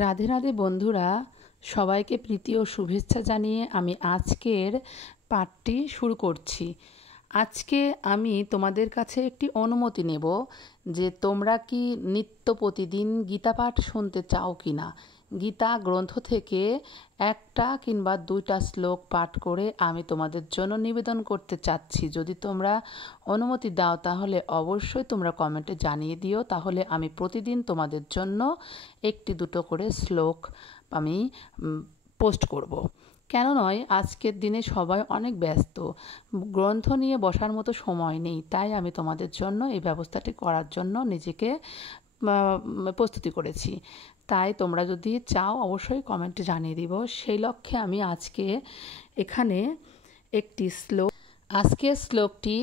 রাধে রাধে বন্ধুরা, সবাইকে প্রীতি ও শুভেচ্ছা জানিয়ে আমি আজকের পাঠটি শুরু করছি। আজকে আমি তোমাদের কাছে একটি অনুমতি নেব যে তোমরা কি নিত্য প্রতিদিন গীতা পাঠ শুনতে চাও কি না। গীতা গ্রন্থ থেকে একটা কিংবা দুইটা শ্লোক পাঠ করে আমি তোমাদের জন্য নিবেদন করতে চাচ্ছি। যদি তোমরা অনুমতি দাও তাহলে অবশ্যই তোমরা কমেন্টে জানিয়ে দিও, তাহলে আমি প্রতিদিন তোমাদের জন্য একটি দুটো করে শ্লোক আমি পোস্ট করব। কেন নয়, আজকের দিনে সবাই অনেক ব্যস্ত, গ্রন্থ নিয়ে বসার মতো সময় নেই, তাই আমি তোমাদের জন্য এই ব্যবস্থাটি করার জন্য নিজেকে প্রস্তুতি করেছি। তাই তোমরা যদি চাও অবশ্যই কমেন্টে জানিয়ে দিব। সেই লক্ষ্যে আমি আজকে এখানে একটি শ্লোক, আজকের শ্লোকটি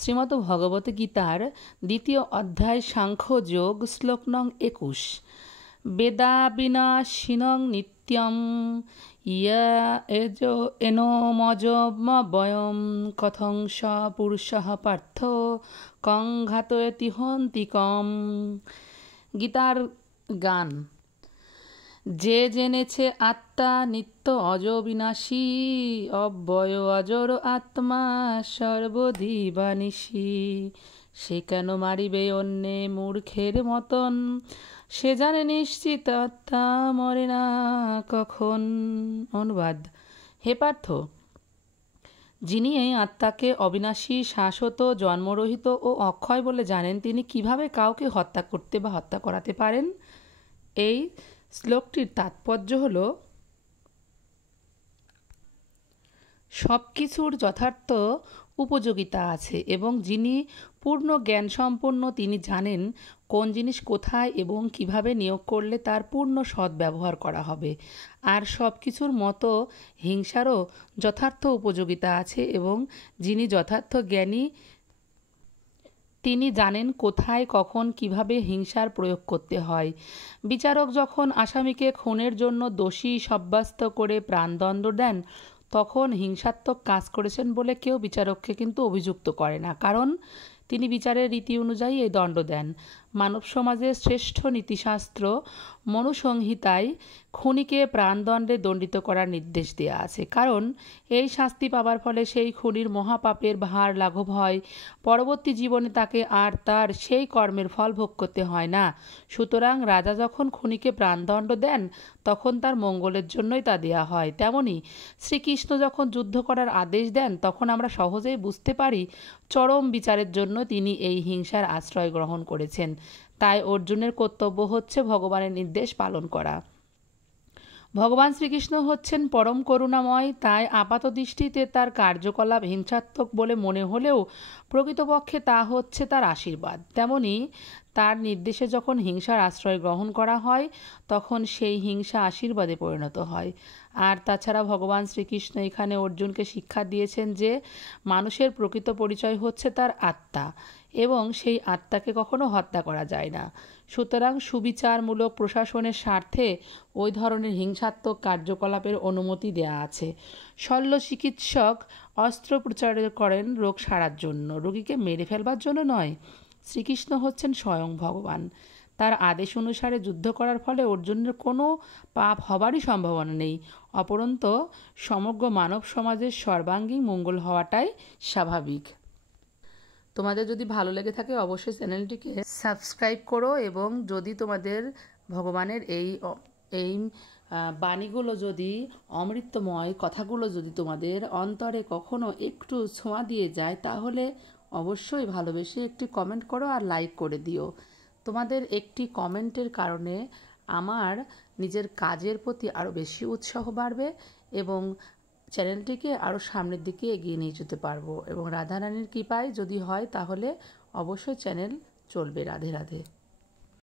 শ্রীমদ্ ভগবত গীতার 2য় অধ্যায় সাংখ্য যোগ, শ্লোক নং 21। বেদা বিনাশিনং নিত্যম ইয়া এজো এনো মজমবয়ম কথং স পুরুষঃ পার্থ কং ঘাতয়তি হন্তিকম। গীতার গান। যে জেনেছে আত্মা নিত্য অজবিনাশী, অব্যয় অজর আত্মা সর্বধি বানিশী, সে কেন মারিবে অন্যে মূর্খের মতন, সে জানে নিশ্চিত আত্মা মরে না কখন। অনুবাদ: হে পার্থ, যিনি এই আত্মাকে অবিনাশী, শাশ্বত, জন্মরহিত ও অক্ষয় বলে জানেন, তিনি কিভাবে কাউকে হত্যা করতে বা হত্যা করাতে পারেন? এই শ্লোকটির তাৎপর্য হল, সব কিছুর যথার্থ উপযোগিতা আছে এবং যিনি পূর্ণ জ্ঞান সম্পন্ন তিনি জানেন কোন জিনিস কোথায় এবং কিভাবে নিয়োগ করলে তার পূর্ণ সদ্ব্যবহার করা হবে। আর সব কিছুর মতো হিংসারও যথার্থ উপযোগিতা আছে এবং যিনি যথার্থ জ্ঞানী তিনি জানেন কোথায়, কখন, কিভাবে হিংসার প্রয়োগ করতে হয়। বিচারক যখন আসামিকে খুনের জন্য দোষী সাব্যস্ত করে প্রাণদণ্ড দেন, তখন হিংসাত্মক কাজ করেছেন বলে কেউ বিচারককে কিন্তু অভিযুক্ত করে না, কারণ তিনি বিচারের রীতি অনুযায়ী এই দণ্ড দেন। মানব সমাজের শ্রেষ্ঠ নীতিশাস্ত্র মনুসংহিতায় খুনিকে প্রাণদণ্ডে দণ্ডিত করার নির্দেশ দেওয়া আছে, কারণ এই শাস্তি পাবার ফলে সেই খুনির মহাপাপের ভার লাঘব হয়। পরবর্তী জীবনে তাকে আর তার সেই কর্মের ফল ভোগ করতে হয় না। সুতরাং রাজা যখন খুনিকে প্রাণদণ্ড দেন তখন তার মঙ্গলের জন্যই তা দেয়া হয়। তেমনি শ্রীকৃষ্ণ যখন যুদ্ধ করার আদেশ দেন তখন আমরা সহজেই বুঝতে পারি চরম বিচারের জন্য তিনি এই হিংসার আশ্রয় গ্রহণ করেছেন। তাই অর্জুনের কর্তব্য হচ্ছে ভগবানের নির্দেশ পালন করা। ভগবান শ্রীকৃষ্ণ হচ্ছেন পরম করুণাময়, তাই আপাত দৃষ্টিতে তার কার্যকলাপ হিংসাত্মক বলে মনে হলেও প্রকৃতপক্ষে তা হচ্ছে তার আশীর্বাদ। তেমনি তার নির্দেশে যখন হিংসার আশ্রয় গ্রহণ করা হয় তখন সেই হিংসা আশীর্বাদে পরিণত হয়। আর তাছাড়া ভগবান শ্রীকৃষ্ণ এখানে অর্জুনকে শিক্ষা দিয়েছেন যে মানুষের প্রকৃত পরিচয় হচ্ছে তার আত্মা এবং সেই আত্মাকে কখনো হত্যা করা যায় না। সুতরাং সুবিচারমূলক প্রশাসনের স্বার্থে ওই ধরনের হিংসাত্মক কার্যকলাপের অনুমতি দেয়া আছে। শল্য চিকিৎসক অস্ত্রোপচার করেন রোগ সারার জন্য, রোগীকে মেরে ফেলবার জন্য নয়। শ্রীকৃষ্ণ হচ্ছেন স্বয়ং ভগবান। তার আদেশ অনুসারে যুদ্ধ করার ফলে অর্জুনের কোনো পাপ হবারই সম্ভাবনা নেই, অপরন্ত সমগ্র মানব সমাজের সর্বাঙ্গীন মঙ্গল হওয়াটাই স্বাভাবিক। তোমাদের যদি ভালো লেগে থাকে অবশ্যই চ্যানেলটিকে সাবস্ক্রাইব করো, এবং যদি তোমাদের ভগবানের এই বাণীগুলো যদি, অমৃতময় কথাগুলো যদি তোমাদের অন্তরে কখনো একটু ছোঁয়া দিয়ে যায় তাহলে অবশ্যই ভালোবেসে একটি কমেন্ট করো আর লাইক করে দিও। তোমাদের একটি কমেন্টের কারণে আমার নিজের কাজের প্রতি আরও বেশি উৎসাহ বাড়বে এবং চ্যানেলটিকে আরও সামনের দিকে এগিয়ে নিয়ে যেতে পারবো, এবং রাধারানীর কৃপায় যদি হয় তাহলে অবশ্যই চ্যানেল চলবে। রাধে রাধে।